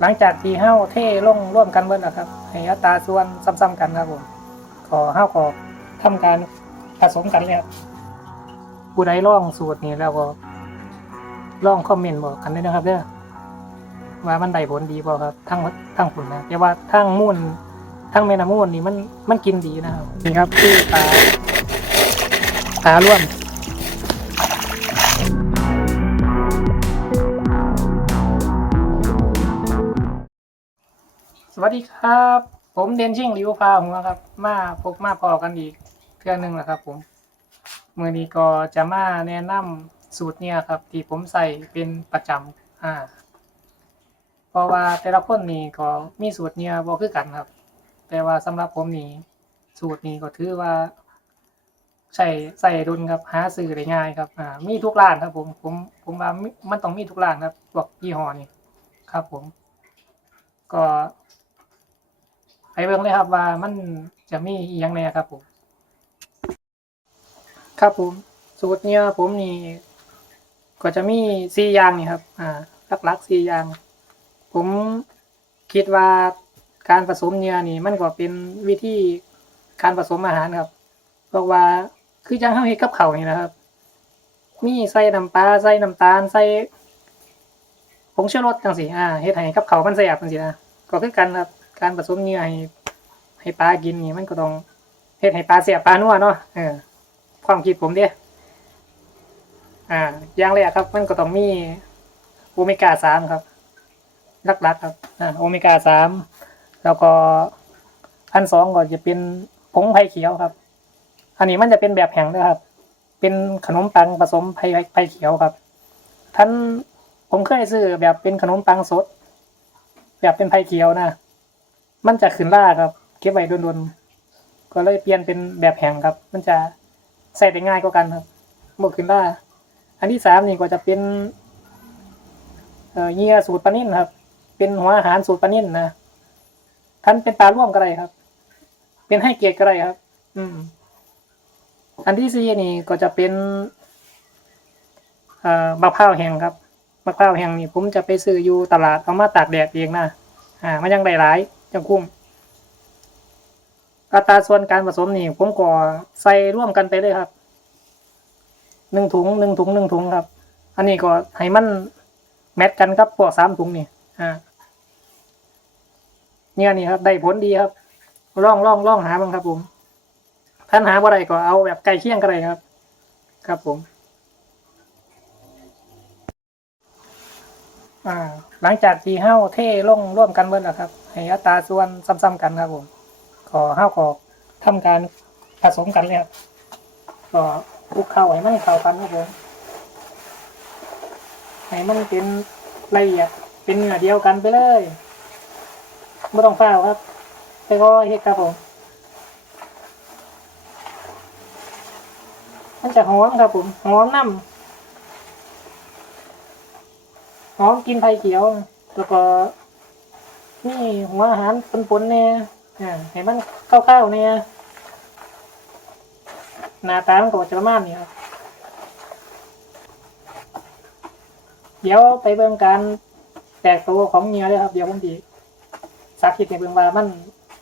หลังจากที่เฮ้าเท่ลงร่วมกันเบิดแล้วครับให้อัตราส่วนซ้ำๆกันครับผมขอเฮ้าขอทำการผสมกันเลยครับผู้ใดลองสูตรนี้แล้วก็ลองคอมเมนต์บอกกันด้วยนะครับเด้อว่ามันได้ผลดีบ่ครับทั้งทั้งผลนะแต่ว่าทั้งมูนทั้งเมนามูนนี่มันมันกินดีนะครับนี่ครับคือปลาปลาร่วม สวัสดีครับ ผมเดนชิงริวพาหัวครับ มาพบมาพอกันอีกเทื่อหนึงแหละครับ ผมมือนี้ก็จะมาแนะนำสูตรเนี่ยครับ ที่ผมใส่เป็นประจำอ่าเพราะว่าแต่ละคนนี่ก็มีสูตรเนี่ยบ่คือกันครับ แต่ว่าสำหรับผมนี่สูตรนี้ก็ถือว่า ใส่ใส่ดุลครับ หาซื้อได้ง่ายครับ อ่า มีทุกร้านครับ ผมผมผมว่ามีมันต้องมีทุกร้านครับพวกยี่ห้อนี่ครับ ผม ก็ ไปเบิ่งเลยครับว่ามันจะมีอหยังแหน่ครับผม ครับผม สูตรเนี่ยผมนี่ก็จะมีสี่อย่างนี่ครับ อ่าหลักๆสี่อย่าง ผมคิดว่าการผสมเนี่ยนี่ มันก็เป็นวิธีการผสมอาหารครับเพราะว่าคือจังเฮาเฮ็ดกับข้าวนี่นะครับ มีใส่น้ำปลาใส่น้ำตาลใส่ผงชูรสจังซี่อ่าเฮ็ดให้กับข้าวมันแซ่บจังซี่นะก็คือกันครับ การผสมเนื้อให้ให้ปลากินนี่มันก็ต้องเฮ็ดให้ปลาแซ่บปลานัวเนาะเออความคิดผมเด้อ่า อย่างแรกครับ มันก็ต้องมีโอเมก้าสามครับหลักๆครับอ่าโอเมก้าสามแล้วก็อันสองก็จะเป็นผงไผ่เขียวครับ อันนี้มันจะเป็นแบบแห้งนะครับ เป็นขนมปังผสมไผ่ไผ่เขียวครับ ท่านผมเคยซื้อแบบเป็นขนมปังสด แบบเป็นไผ่เขียวนะ มันจะขึ้นล่าครับ เก็บไว้โดนๆก็เลยเปลี่ยนเป็นแบบแหงครับ มันจะใส่ได้ง่ายกว่ากันครับบวขึ้นล่า อันที่สามนี่ก็จะเป็นเอ่อเยื่อสูตรปลานิ่นครับ เป็นหัวอาหารสูตรปลานิ่นนะท่านเป็นปลาร่วมก็ได้ครับ เป็นให้เกียรติก็ได้ครับ อืม อันที่สี่นี่ก็จะเป็นเอ่อมะพร้าวแห้งครับมะพร้าวแห้งนี่ผมจะไปซื้ออยู่ตลาดเอามาตากแดดเองนะอ่ามันยังได้หลาย จังคุ้มอัตราส่วนการผสมนี่ผมก็ใส่ร่วมกันไปเลยครับหนึ่งถุงหนึ่งถุงหนึ่งถุงครับ อันนี้ก็ให้มันแมทกันครับพวกสามถุงนี่อ่าเนี่ยนี่ครับได้ผลดีครับล่องล่องล่องหาบ้างครับ ผมท่านหาบ่ได้ก็เอาแบบใกล้เคียงก็ได้ครับ ครับผม อ่า หลังจากที่เฮ้าเท่ลงร่วมกันเบิดแล้วครับ ให้อัตราส่วนซ้ำๆกันครับผมขอเฮ้าขอทำการผสมกันเลยครับก็คลุกเข้าให้มันเข้ากันครับผมให้มันเป็นละเอียดเป็นเนื้อเดียวกันไปเลยไม่ต้องฝ้าครับไปก็เฮ็ดครับผมมันจะหอมครับผมหอมน้ำหอมกินไผ่เขียวแล้วก็ นี่หัวอาหารปนๆเนี่ยอ่าให้มันเข้าๆเนี่ยหน้าตามันก็จะประมาณนี้ครับเดี๋ยวไปเบิ่งการแตกตัวของเนื้อเลยครับ เดี๋ยวผมดีสาธิตในเบิ่งว่ามัน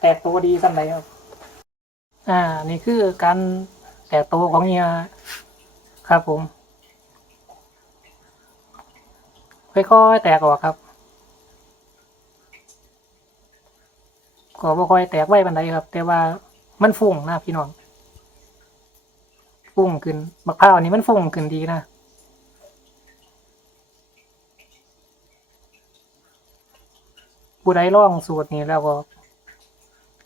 แตกตัวดีสันใดครับ อ่า นี่คือการแตกตัวของเนื้อครับผมค่อยๆแตกออกครับ ก็บ่ค่อยแตกไว้บันไดครับ แต่ว่ามันฟุ้งนะพี่น้องฟุ้งขึ้นมะพร้าวนี่มันฟุ้งขึ้นดีนะผู้ใดลองสูตรนี้แล้วก็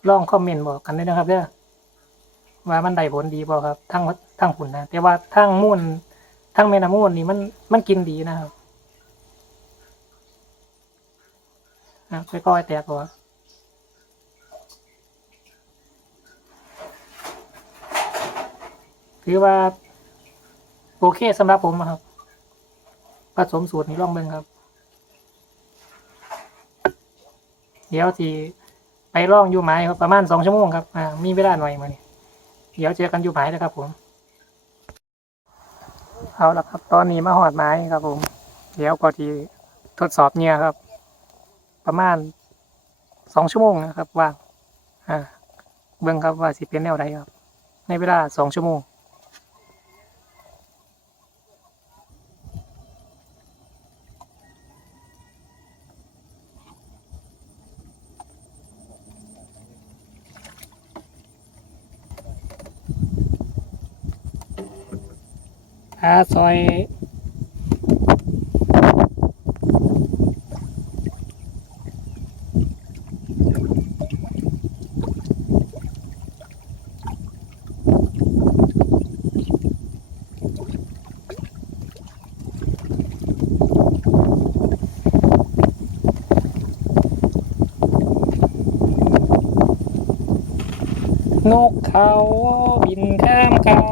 ลองคอมเมนต์บอกกันได้วยนะครับเด้อว่ามันได้ผลดีบ่ครับทั้งทั้งผลนนะแต่ว่าทั้งมูนทั้งเมนามูนนี่มันมันกินดีนะครับอะค่อยๆแตกออก ถือว่า โอเคสำหรับผมครับ ผสมสูตรนี้ลองเบิ่งครับ เดี๋ยวที่ไปล่องอยู่หมายครับประมาณสองชั่วโมงครับอ่ามีเวลาหน่อยมานี่เดี๋ยวเจอกันอยู่หมายนะครับผม เอาละครับ ตอนนี้มาหอดไม้ครับ ผม เดี๋ยวก็ที่ทดสอบเนี่ยครับปประมาณสองชั่วโมงนะครับว่างอ่าเบิ่งครับว่าสิเป็นแนวใดครับ ในเวลาสองชั่วโมงาซอยนกเขาบินข้ามเขา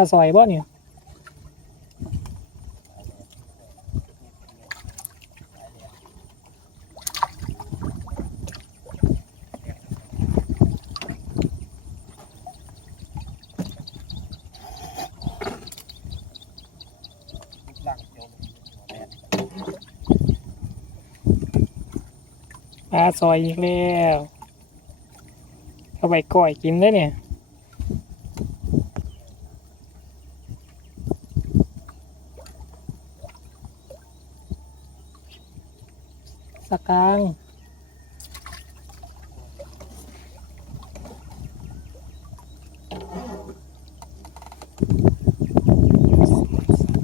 ปลาซอยบ่เนี่ยปลาซอยอีกแล้วเอาไปก่อยกินได้เนี่ย สกาง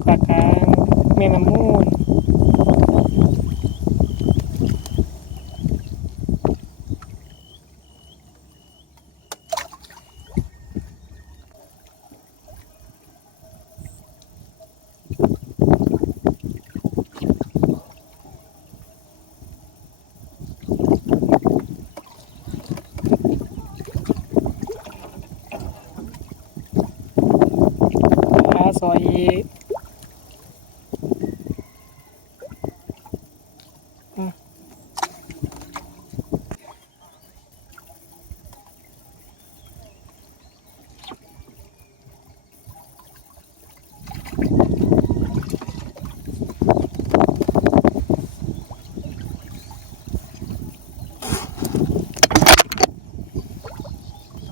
สกางแม่น้ำมูลปลา ซอยอีกอืม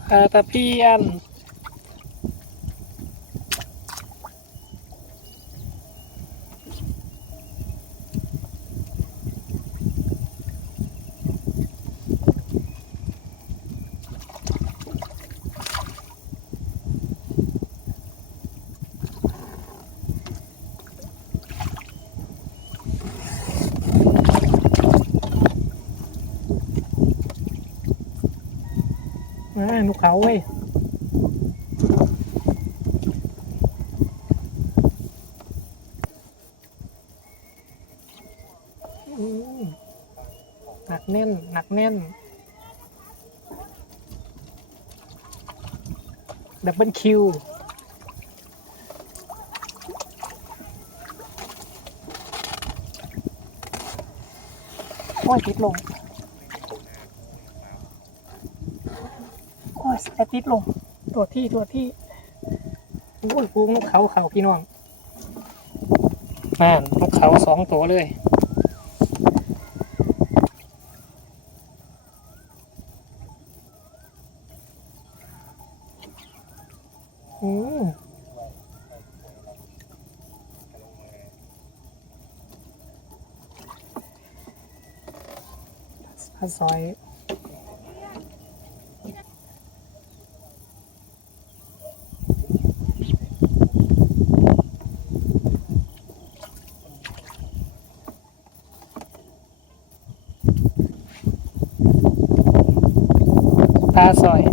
ปลาตะเพียน อ่านกเขาเว้ยหนักแน่น หนักแน่น ดับเบิลคิวโอ้ยติดลง โอ้ย สายติดลง ตัวที่ตัวที่โอ้ยปูนกเขาเขาพี่น้องนั่นนกเขาสองตัวเลยอืมซอย ปลาซอย เปิดตอนนี้บอกผู้คนอยู่เงินบอกเล ยเด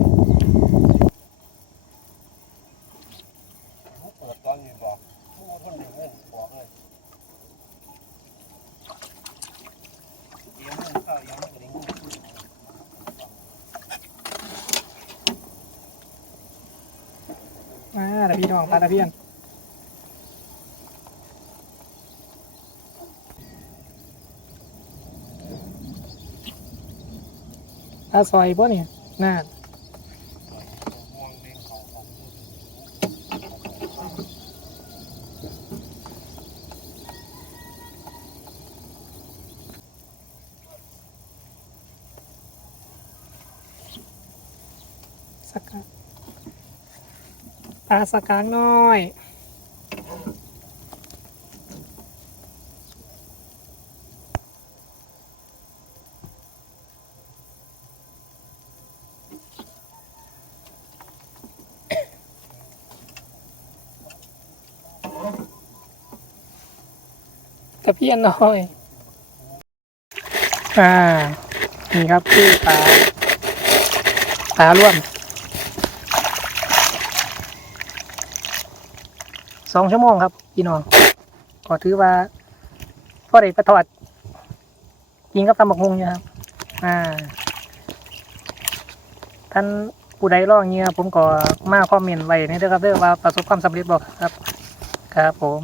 ี๋ยมาต่พี่น้องปลาตะเพียนปลาซอยป่ะเนี่ย น่าสักปลาสักกางน้อย ตะเพียนน้อย อ่า นี่ครับคือปลาปลาร่วมสองชั่วโมงครับพี่น้องก็ถือว่าพ่อได้ประทอดกินกับตำบักฮุงอยู่ครับอ่า ท่านผู้ใดลองเงี้ยผมก็มาคอมเมนต์ไว้นเด้ครับเด้อว่าประสบความสำเร็จบ่ครับ ครับผม